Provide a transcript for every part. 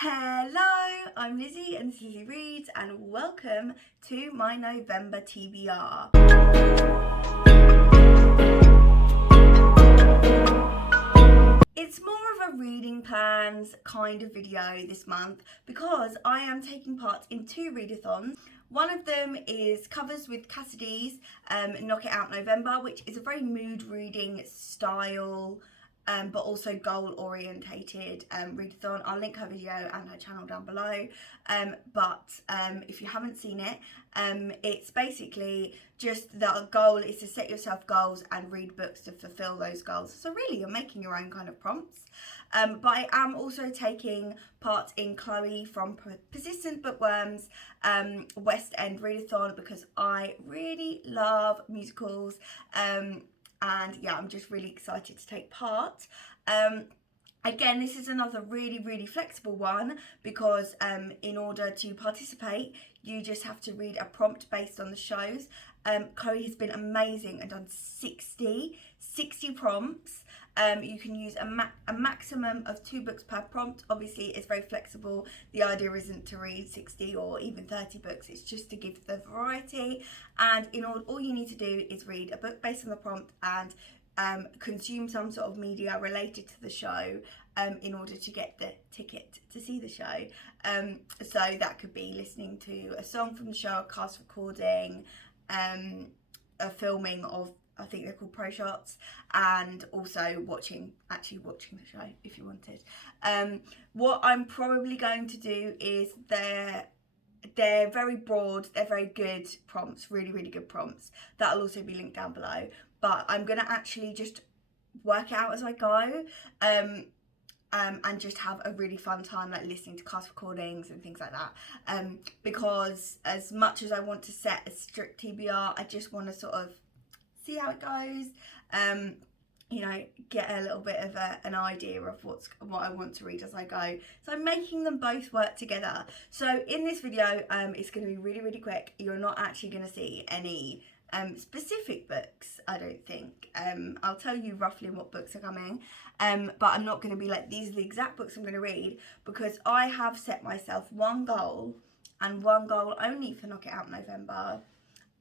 Hello, I'm Lizzie and this is Lizzie Reads, and welcome to my November TBR. It's more of a reading plans kind of video this month because I am taking part in two readathons. One of them is Covers with Cassidy's Knock It Out November, which is a very mood reading style but also goal orientated readathon. I'll link her video and her channel down below, but if you haven't seen it, it's basically just the goal is to set yourself goals and read books to fulfill those goals. So really you're making your own kind of prompts. But I am also taking part in Chloe from Persistent Bookworms West End readathon because I really love musicals. And yeah, I'm just really excited to take part. Again, this is another really flexible one because in order to participate, you just have to read a prompt based on the shows. Chloe has been amazing and done 60 prompts. You can use a maximum of 2 books per prompt. Obviously, it's very flexible. The idea isn't to read 60 or even 30 books. It's just to give the variety. And all you need to do is read a book based on the prompt and consume some sort of media related to the show in order to get the ticket to see the show. So that could be listening to a song from the show, a cast recording, a filming of, I think they're called pro shots, and also actually watching the show if you wanted. What I'm probably going to do is they're very broad, they're very good prompts, really good prompts. That'll also be linked down below, but I'm gonna actually just work it out as I go, and just have a really fun time like listening to cast recordings and things like that, because as much as I want to set a strict TBR, I just want to sort of see how it goes, you know, get a little bit of an idea of what I want to read as I go. So I'm making them both work together. So in this video, it's going to be really quick. You're not actually going to see any specific books, I don't think. I'll tell you roughly what books are coming, but I'm not going to be like, these are the exact books I'm going to read, because I have set myself one goal, and one goal only for Knock It Out November,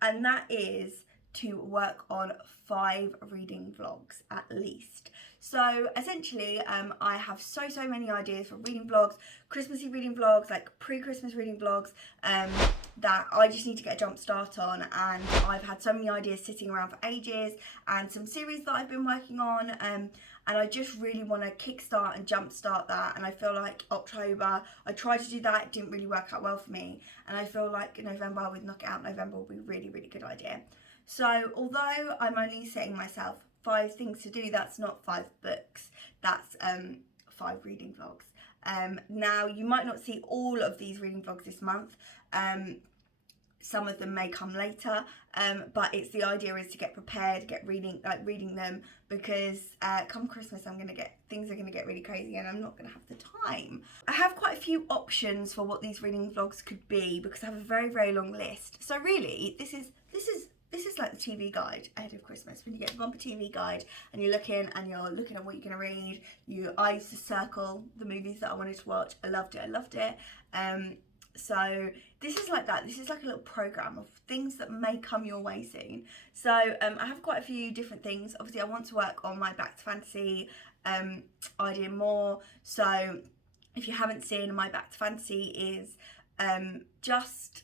and that is to work on 5 reading vlogs at least. So essentially I have so many ideas for reading vlogs, Christmassy reading vlogs, like pre-Christmas reading vlogs, that I just need to get a jump start on. And I've had so many ideas sitting around for ages, and some series that I've been working on, and I just really want to kickstart and jumpstart that. And I feel like October, I tried to do that, it didn't really work out well for me, and I feel like November with Knock It Out November will be a really good idea. So although I'm only setting myself 5 things to do, that's not 5 books, that's 5 reading vlogs. Now you might not see all of these reading vlogs this month. Some of them may come later, but the idea is to get prepared, get reading them, because come Christmas things are gonna get really crazy and I'm not gonna have the time. I have quite a few options for what these reading vlogs could be because I have a very long list. So really, this is like the TV guide ahead of Christmas. When you get the bumper TV guide and you're looking at what you're going to read. I used to circle the movies that I wanted to watch. I loved it. So this is like that. This is like a little program of things that may come your way soon. So I have quite a few different things. Obviously I want to work on my Back to Fantasy idea more. So if you haven't seen, my Back to Fantasy is just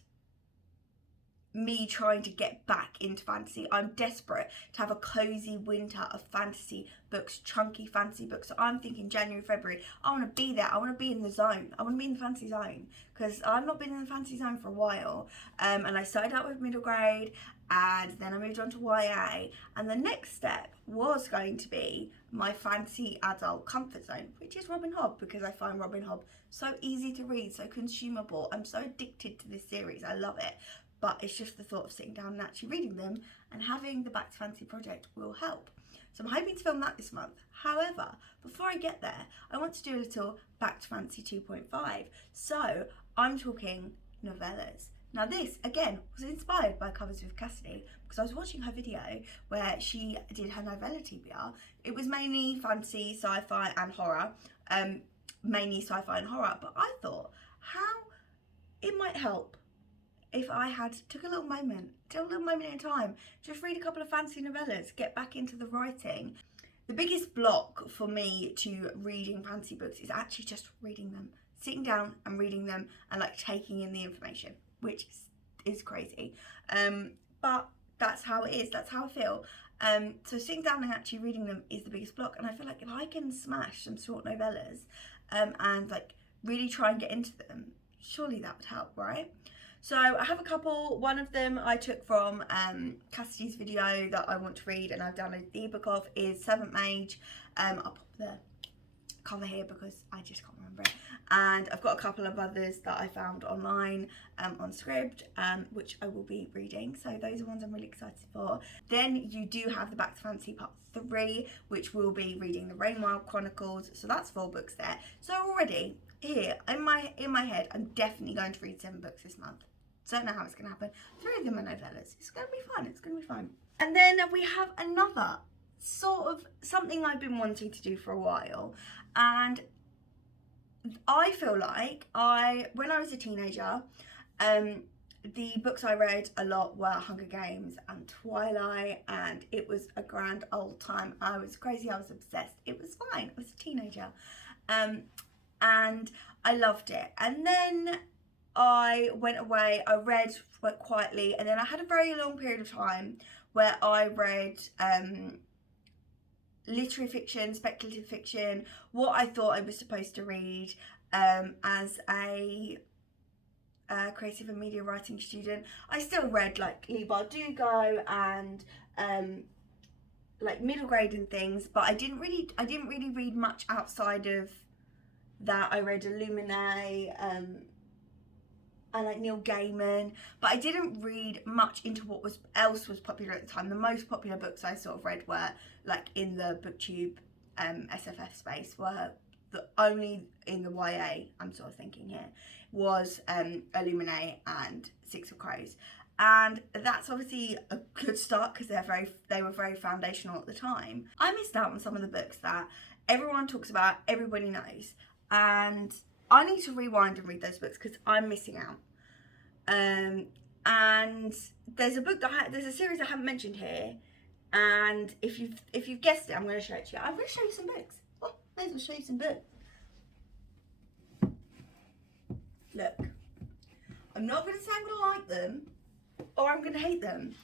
me trying to get back into fantasy. I'm desperate to have a cozy winter of fantasy books, chunky fantasy books. So I'm thinking January, February, I want to be there. I want to be in the zone. I want to be in the fantasy zone because I've not been in the fantasy zone for a while. And I started out with middle grade, and then I moved on to YA. And the next step was going to be my fantasy adult comfort zone, which is Robin Hobb, because I find Robin Hobb so easy to read, so consumable. I'm so addicted to this series. I love it. But it's just the thought of sitting down and actually reading them, and having the Back to Fantasy project will help. So I'm hoping to film that this month. However, before I get there, I want to do a little Back to Fantasy 2.5. So I'm talking novellas. Now this, again, was inspired by Covers with Cassidy, because I was watching her video where she did her novella TBR. It was mainly fantasy, sci-fi and horror. mainly sci-fi and horror, but I thought how it might help if I took a little moment in time, just read a couple of fancy novellas, get back into the writing. The biggest block for me to reading fancy books is actually just reading them, sitting down and reading them and like taking in the information, which is crazy. But that's how it is, that's how I feel. So sitting down and actually reading them is the biggest block, and I feel like if I can smash some short novellas and like really try and get into them, surely that would help, right? So I have a couple. One of them I took from Cassidy's video that I want to read and I've downloaded the ebook of is Seventh Mage. I'll pop the cover here because I just can't remember it. And I've got a couple of others that I found online on Scribd, which I will be reading. So those are ones I'm really excited for. Then you do have the Back to Fancy Part 3, which will be reading the Rainwild Chronicles. So that's 4 books there. So already here in my head, I'm definitely going to read 7 books this month. Don't know how it's going to happen. 3 of them are novellas. It's going to be fun. It's going to be fun. And then we have another sort of something I've been wanting to do for a while. And I feel like when I was a teenager, the books I read a lot were Hunger Games and Twilight, and it was a grand old time. I was crazy. I was obsessed. It was fine. I was a teenager. And I loved it. And then I went away, I read quite quietly, and then I had a very long period of time where I read literary fiction, speculative fiction, what I thought I was supposed to read as a creative and media writing student. I still read like Leigh Bardugo and like middle grade and things, but I didn't really read much outside of that. I read Illuminae, and like Neil Gaiman, but I didn't read much into what else was popular at the time. The most popular books I sort of read were like in the booktube SFF space, were only in the YA, I'm sort of thinking here, was Illuminae and Six of Crows. And that's obviously a good start because they were very foundational at the time. I missed out on some of the books that everyone talks about, everybody knows, and I need to rewind and read those books because I'm missing out. And there's a series I haven't mentioned here, and if you've guessed it, I'm going to show it to you. I'm going to show you some books. Oh, may as well show you some books. Look, I'm not going to say I'm going to like them or I'm going to hate them.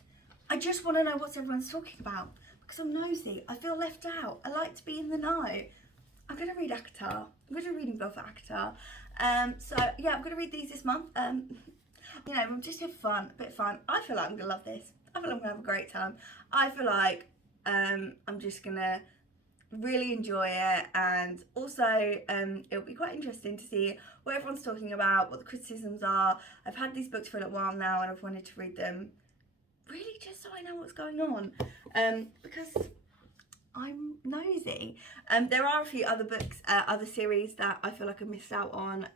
I just want to know what everyone's talking about because I'm nosy. I feel left out. I like to be in the know. I'm going to read ACOTAR. I'm going to be reading Velvet ACOTAR. So yeah, I'm going to read these this month. You know, just have fun, a bit of fun. I feel like I'm going to love this. I feel like I'm going to have a great time. I feel like I'm just going to really enjoy it, and also it'll be quite interesting to see what everyone's talking about, what the criticisms are. I've had these books for a little while now and I've wanted to read them really just so I know what's going on, because I'm nosy. There are a few other books, other series that I feel like I missed out on,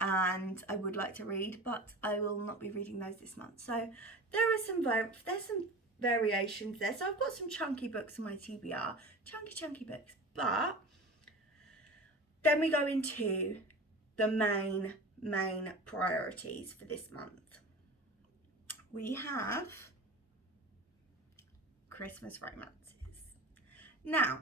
and I would like to read, but I will not be reading those this month. So there's some variations there. So I've got some chunky books on my TBR, chunky books. But then we go into the main priorities for this month. We have Christmas romances. Now,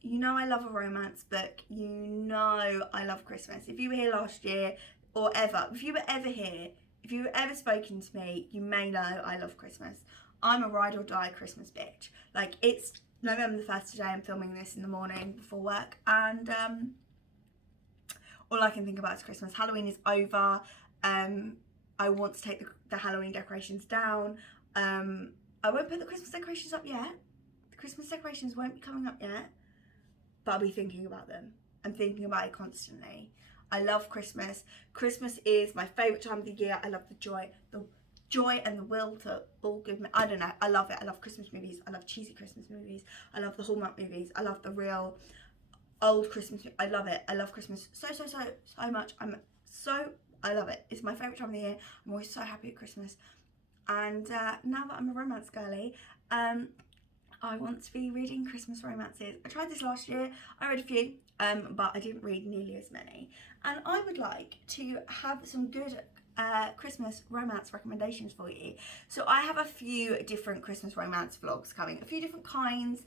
you know I love a romance book. You know I love Christmas. If you were here last year or ever, if you were ever here, if you were ever spoken to me, you may know I love Christmas. I'm a ride or die Christmas bitch. Like, it's November the 1st today. I'm filming this in the morning before work, and all I can think about is Christmas. Halloween is over. I want to take the Halloween decorations down. I won't put the Christmas decorations up yet. The Christmas decorations won't be coming up yet, but I'll be thinking about them. I'm thinking about it constantly. I love Christmas. Christmas is my favourite time of the year. I love the joy and the will to all good. I don't know. I love it. I love Christmas movies. I love cheesy Christmas movies. I love the Hallmark movies. I love the real old Christmas. I love it. I love Christmas so much. I love it. It's my favourite time of the year. I'm always so happy at Christmas. And now that I'm a romance girly, I want to be reading Christmas romances. I tried this last year. I read a few. but I didn't read nearly as many. And I would like to have some good Christmas romance recommendations for you. So I have a few different Christmas romance vlogs coming, a few different kinds,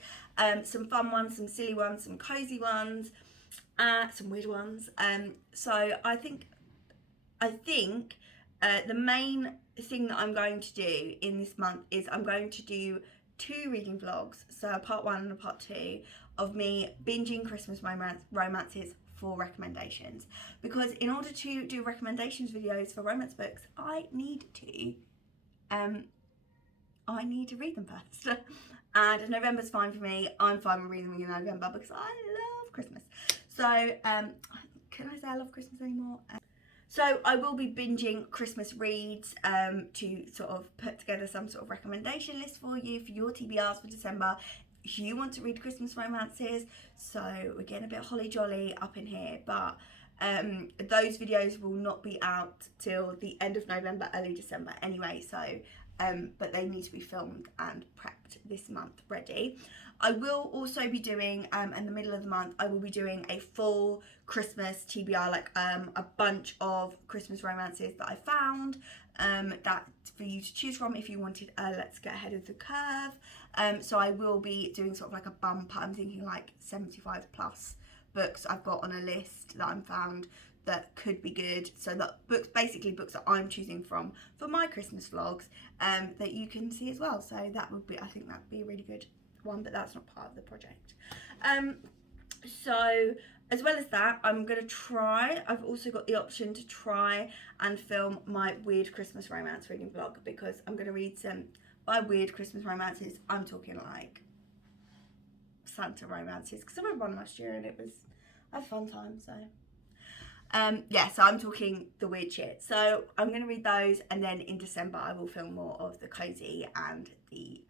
some fun ones, some silly ones, some cozy ones, some weird ones. So I think the main thing that I'm going to do in this month is I'm going to do 2 reading vlogs, so a part 1 and a part 2 of me binging Christmas romances for recommendations, because in order to do recommendations videos for romance books, I need to read them first. And November's fine for me. I'm fine with reading them in November because I love Christmas. So can I say I love Christmas anymore? So I will be binging Christmas reads to sort of put together some sort of recommendation list for you for your TBRs for December. If you want to read Christmas romances, so we're getting a bit holly jolly up in here, but those videos will not be out till the end of November, early December anyway, so but they need to be filmed and prepped this month ready. I will also be doing, in the middle of the month, I will be doing a full Christmas TBR, like a bunch of Christmas romances that I found, that for you to choose from if you wanted let's get ahead of the curve. So I will be doing sort of like a bumper. I'm thinking like 75 plus books I've got on a list that I'm found that could be good. So that basically books that I'm choosing from for my Christmas vlogs, that you can see as well. So that would be, I think that'd be a really good one, but that's not part of the project. So as well as that, I'm going to try, I've also got the option to try and film my weird Christmas romance reading vlog, because I'm going to read some, by weird Christmas romances, I'm talking like Santa romances, because I read one last year and I had a fun time, so yeah, so I'm talking the weird shit. So I'm going to read those, and then in December I will film more of the cozy and the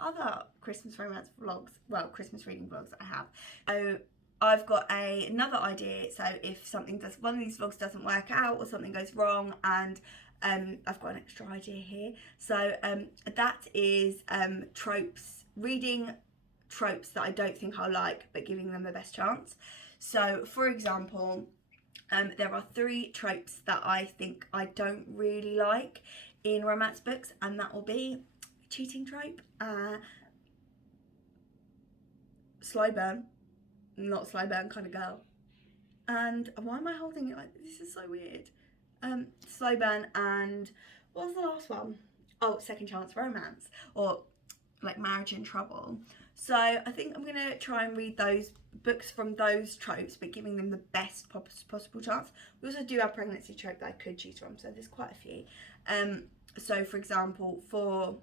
other Christmas romance vlogs, well, Christmas reading vlogs that I have. So I've got another idea. So if one of these vlogs doesn't work out or something goes wrong, and I've got an extra idea here. So that is reading tropes that I don't think I'll like, but giving them the best chance. So for example, there are 3 tropes that I think I don't really like in romance books, and that will be cheating trope, slow burn, not slow burn kind of girl, and why am I holding it like this? Is so weird. Slow burn, and what was the last one? Oh, second chance romance, or like marriage in trouble. So I think I'm gonna try and read those books from those tropes, but giving them the best possible chance. We also do have pregnancy trope that I could choose from, so there's quite a few. So for example, for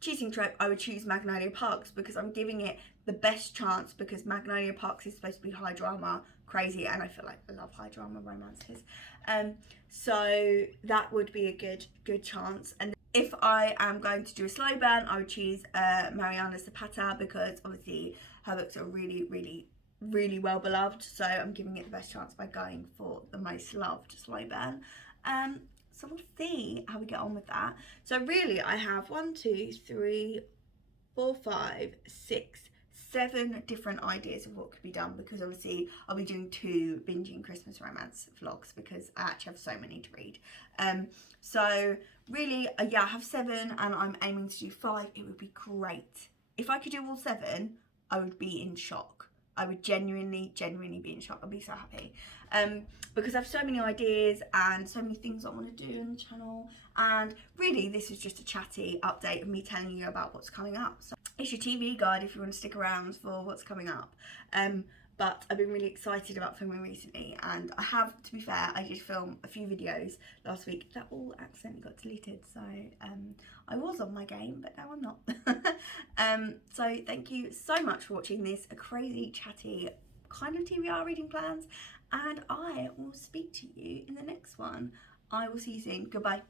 cheating trope, I would choose Magnolia Parks, because I'm giving it the best chance, because Magnolia Parks is supposed to be high drama, crazy, and I feel like I love high drama romances. So that would be a good chance. And if I am going to do a slow burn, I would choose Mariana Zapata, because obviously her books are really well beloved, so I'm giving it the best chance by going for the most loved slow burn. So we'll see how we get on with that. So really I have 1, 2, 3, 4, 5, 6, 7 different ideas of what could be done, because obviously I'll be doing 2 binging Christmas romance vlogs, because I actually have so many to read. So really, yeah, I have 7 and I'm aiming to do 5. It would be great. If I could do all 7, I would be in shock. I would genuinely be in shock. I'd be so happy. Because I have so many ideas and so many things I want to do on the channel, and really this is just a chatty update of me telling you about what's coming up. So it's your TV guide if you want to stick around for what's coming up. But I've been really excited about filming recently, and I have, to be fair, I did film a few videos last week that all accidentally got deleted, so I was on my game, but now I'm not. So thank you so much for watching this crazy chatty kind of TBR reading plans, and I will speak to you in the next one. I will see you soon. Goodbye.